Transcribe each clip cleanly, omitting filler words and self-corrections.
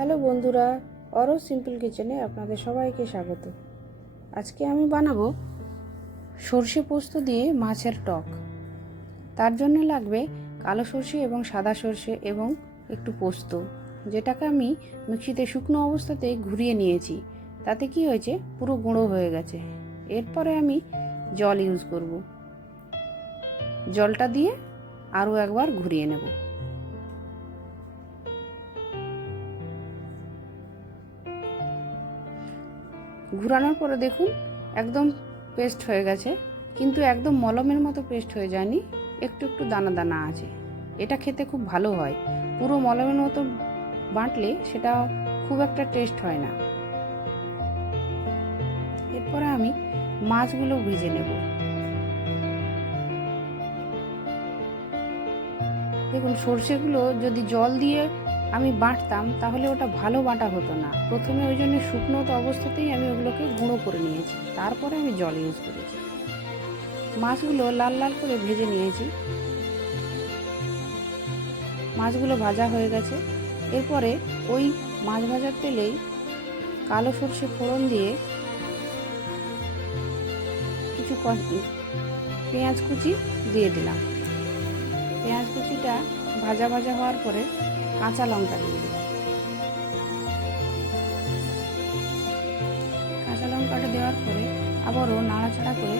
Hello বন্ধুরা, অরো simple কিচেনে আপনাদের সবাইকে স্বাগত। আজকে আমি বানাবো সর্ষে পোস্ত দিয়ে মাছের টক। তার জন্য লাগবে কালো সর্ষে এবং সাদা সর্ষে এবং একটু পোস্ত, যেটাকে আমি মিক্সিতে শুকনো অবস্থাতে ঘুরিয়ে নিয়েছি। তাতে কি হয়েছে, পুরো গুঁড়ো হয়ে গেছে। এরপরে আমি জল ইউজ করব। জলটা দিয়ে আরও একবার ঘুরিয়ে নেব। ঘুরানোর পরে দেখুন একদম পেস্ট হয়ে গেছে, কিন্তু একদম মলমের মতো পেস্ট হয়ে যায়নি, একটু একটু দানা দানা আছে। এটা খেতে খুব ভালো হয়। পুরো মলমের মতো বাটলে সেটা খুব একটা টেস্ট হয় না। এরপরে আমি মাছগুলো ভেজে নেব। দেখুন, সর্ষেগুলো যদি জল দিয়ে আমি বাটতাম তাহলে ওটা ভালো বাটা হতো না। প্রথমে ওই জন্য শুকনো অবস্থাতেই আমি ওগুলোকে গুঁড়ো করে নিয়েছি, তারপরে আমি জল ইউজ করেছি। মাছগুলো লাল লাল করে ভেজে নিয়েছি। মাছগুলো ভাজা হয়ে গেছে। এরপরে ওই মাছ ভাজার তেলেই কালো সর্ষে ফোড়ন দিয়ে কিছু পেঁয়াজ কুচি দিয়ে দিলাম। পেঁয়াজ কুচিটা ভাজা ভাজা হওয়ার পরে কাঁচা লঙ্কা দিয়ে দিলাম। কাঁচা লঙ্কাটা দেওয়ার পরে আবারও নাড়াচাড়া করে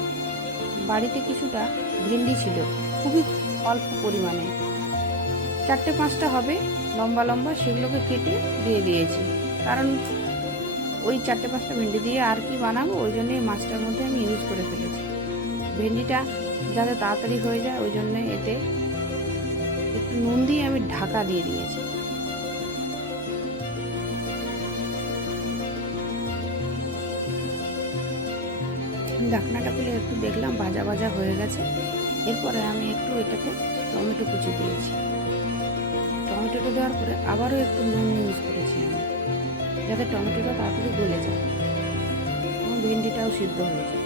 বাড়িতে কিছুটা ভেন্ডি ছিল, খুবই অল্প পরিমাণে, 4-5টা হবে লম্বা লম্বা, সেগুলোকে কেটে দিয়ে দিয়েছি। কারণ ওই 4-5টা ভেন্ডি দিয়ে আর কি বানাবো, ওই জন্যে মাছটার মধ্যে আমি ইউজ করে ফেলেছি। ভেন্ডিটা যাতে তাড়াতাড়ি হয়ে যায় ওই জন্যে এতে একটু নুন দিয়ে আমি ঢাকা দিয়ে দিয়েছি। ঢাকনাটা খুলে একটু দেখলাম ভাজা ভাজা হয়ে গেছে। এরপরে আমি একটু এটাতে টমেটো কুচি দিয়েছি। টমেটোটা দেওয়ার পরে আবারও একটু নুন ইউজ করেছি আমি, যাতে টমেটোটা তাড়াতাড়ি গলে যায় এবং ভেন্ডিটাও সিদ্ধ হয়ে যায়।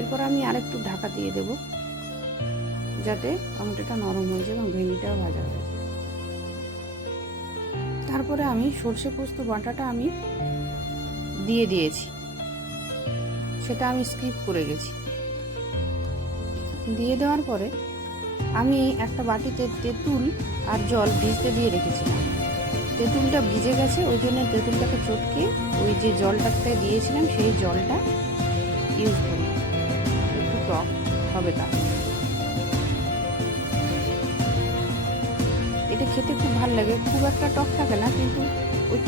এরপর আমি আরেকটু ঢাকা দিয়ে দেব, যাতে টমেটোটা নরম হয়ে যায় এবং ভেন্ডিটাও ভাজা হয়ে যায়। তারপরে আমি সর্ষে পোস্ত বাটাটা আমি দিয়ে দিয়েছি, সেটা আমি স্কিপ করে গেছি। দিয়ে দেওয়ার পরে আমি একটা বাটিতে তেঁতুল আর জল ভিজতে দিয়ে রেখেছিলাম। তেঁতুলটা ভিজে গেছে, ওই জন্য তেঁতুলটাকে চটকে ওই যে জলটাতে দিয়েছিলাম সেই জলটা ইউজ করি, একটু টক হবে। তা এটা খেতে খুব ভালো লাগে, খুব একটা টক থাকে না, কিন্তু ওই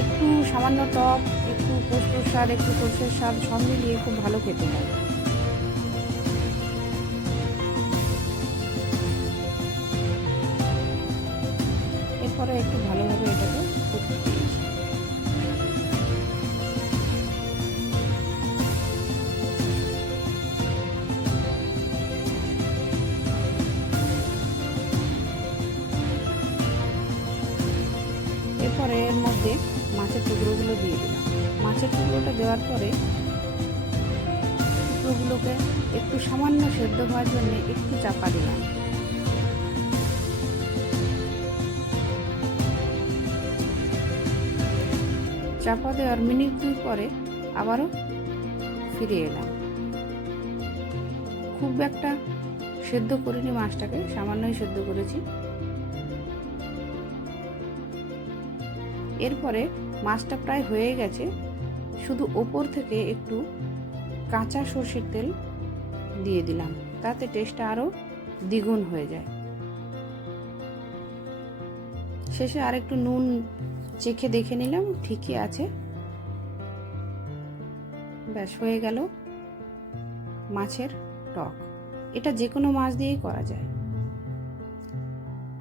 একটু সামান্য টক, একটু পোস্তর স্বাদ, একটু সর্ষের স্বাদ সব মিলিয়ে খুব ভালো খেতে হয়। এরপরে একটু ভালোভাবে এটাকে ফুটতে দিয়েছি। এরপরে এর মধ্যে মাছের টুকরোগুলো দিয়ে দিলাম। মাছের টুকরোটা দেওয়ার পরে টুকরোগুলোকে একটু সামান্য সেদ্ধ হওয়ার জন্য একটু চাপা দিলাম। চাপা দেওয়ার মিনিট 2 পরে আবারও ফিরে এলাম। খুব একটা সেদ্ধ করিনি মাছটাকে, সামান্যই সেদ্ধ করেছি। এরপরে মাছটা প্রায় হয়ে গেছে, শুধু ওপর থেকে একটু কাঁচা সর্ষের তেল দিয়ে দিলাম, তাতে টেস্টটা আরও দ্বিগুণ হয়ে যায়। শেষে আর একটু নুন চেখে দেখে নিলাম, ঠিকই আছে। ব্যাস, হয়ে গেল মাছের টক। এটা যে কোনো মাছ দিয়েই করা যায়।